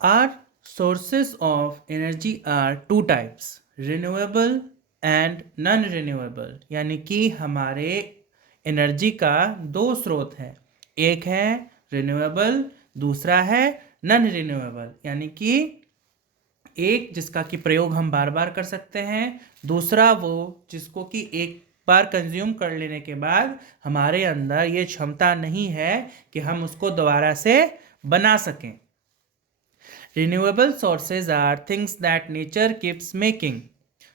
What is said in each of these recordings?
Our sources of energy are two types, renewable and non renewable, यानी कि हमारे energy का दो स्रोत हैं, एक है रिन्यूएबल, दूसरा है नॉन रिन्यूएबल, यानी कि एक जिसका कि प्रयोग हम बार बार कर सकते हैं, दूसरा वो जिसको कि एक बार कंज्यूम कर लेने के बाद हमारे अंदर ये क्षमता नहीं है कि हम उसको दोबारा से बना सकें. Renewable sources are things that nature keeps making,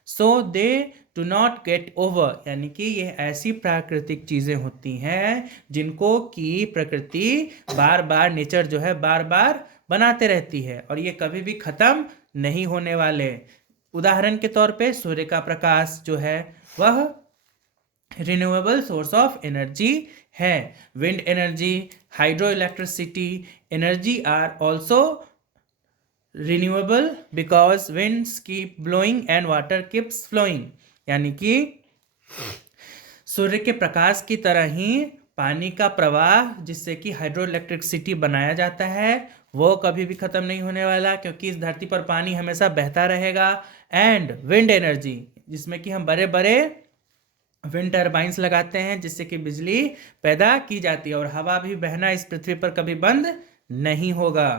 so they do not get over. यानी कि यह ऐसी प्राकृतिक चीज़ें होती हैं जिनको कि प्रकृति बार बार, नेचर जो है बार बार बनाते रहती है और ये कभी भी ख़त्म नहीं होने वाले. उदाहरण के तौर पे सूर्य का प्रकाश जो है वह रिन्यूएबल सोर्स ऑफ एनर्जी है. Wind energy, hydro electricity energy are also renewable because winds keep blowing and water keeps flowing. यानी कि सूर्य के प्रकाश की तरह ही पानी का प्रवाह जिससे कि हाइड्रो इलेक्ट्रिसिटी बनाया जाता है वो कभी भी ख़त्म नहीं होने वाला, क्योंकि इस धरती पर पानी हमेशा बहता रहेगा. एंड विंड एनर्जी जिसमें कि हम बड़े बड़े विंड टर्बाइंस लगाते हैं जिससे कि बिजली पैदा की जाती है और हवा भी बहना इस पृथ्वी पर कभी बंद नहीं होगा.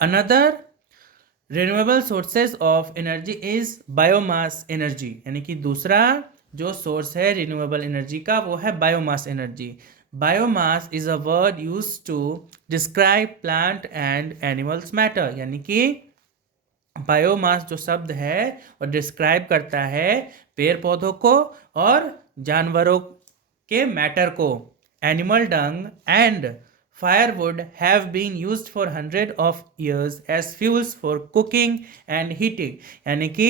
Another renewable sources of energy is biomass energy. यानी कि दूसरा जो सोर्स है रिन्यूएबल एनर्जी का वो है biomass energy. Biomass is a word used to describe plant and animals matter. यानी कि बायोमास जो शब्द है वो डिस्क्राइब करता है पेड़ पौधों को और जानवरों के मैटर को. Animal Dang and firewood have been used for hundreds of years as fuels for cooking and heating. यानी कि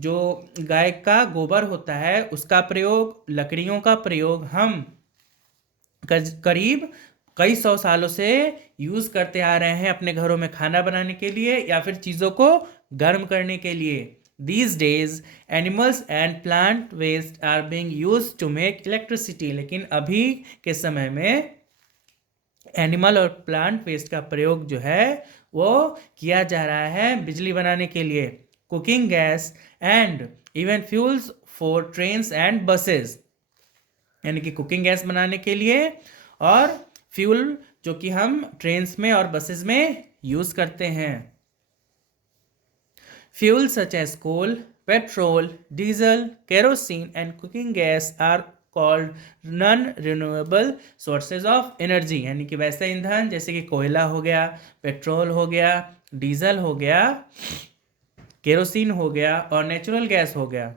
जो गाय का गोबर होता है उसका प्रयोग, लकड़ियों का प्रयोग हम करीब कई सौ सालों से यूज़ करते आ रहे हैं अपने घरों में खाना बनाने के लिए या फिर चीज़ों को गर्म करने के लिए. These days animals and plant waste are being used to make electricity. लेकिन अभी के समय में एनिमल और प्लांट वेस्ट का प्रयोग जो है वो किया जा रहा है बिजली बनाने के लिए. Cooking gas and even fuels for trains and buses. यानी कि कुकिंग गैस बनाने के लिए और फ्यूल जो कि हम ट्रेन्स में और बसेस में यूज़ करते हैं. Fuel such as coal, petrol, diesel, kerosene and cooking gas are called non renewable sources of energy. यानी कि वैसे ईंधन जैसे कि कोयला हो गया, पेट्रोल हो गया, डीजल हो गया, केरोसिन हो गया और नेचुरल गैस हो गया,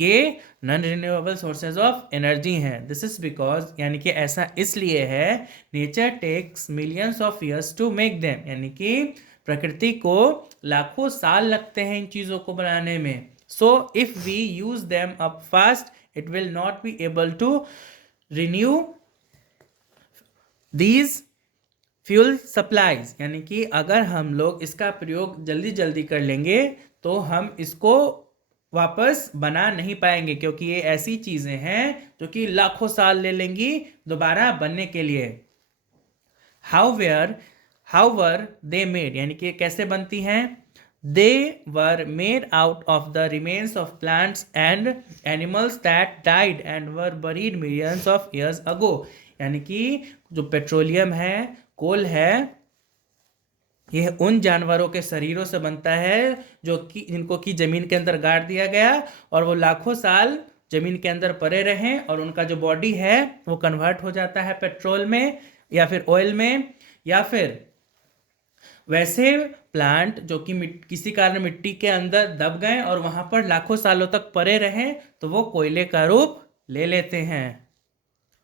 ये non renewable sources of energy हैं. दिस इज बिकॉज, यानी कि ऐसा इसलिए है, nature takes millions of years to make them. यानी कि प्रकृति को लाखों साल लगते हैं इन चीज़ों को बनाने में. So if we use them up fast it will not be able to renew these fuel supplies. यानी कि अगर हम लोग इसका प्रयोग जल्दी जल्दी कर लेंगे तो हम इसको वापस बना नहीं पाएंगे, क्योंकि ये ऐसी चीज़ें हैं जो कि लाखों साल ले लेंगी दोबारा बनने के लिए. however they made, यानी कि कैसे बनती हैं, they were made out of the remains of plants and animals that died and were buried millions of years ago. यानी कि जो पेट्रोलियम है, कोल है, यह उन जानवरों के शरीरों से बनता है जो कि जिनको कि ज़मीन के अंदर गाड़ दिया गया और वो लाखों साल ज़मीन के अंदर पड़े रहें और उनका जो बॉडी है वो कन्वर्ट हो जाता है पेट्रोल में या फिर ऑयल में, या फिर वैसे प्लांट जो कि किसी कारण मिट्टी के अंदर दब गए और वहाँ पर लाखों सालों तक पड़े रहें तो वो कोयले का रूप ले लेते हैं.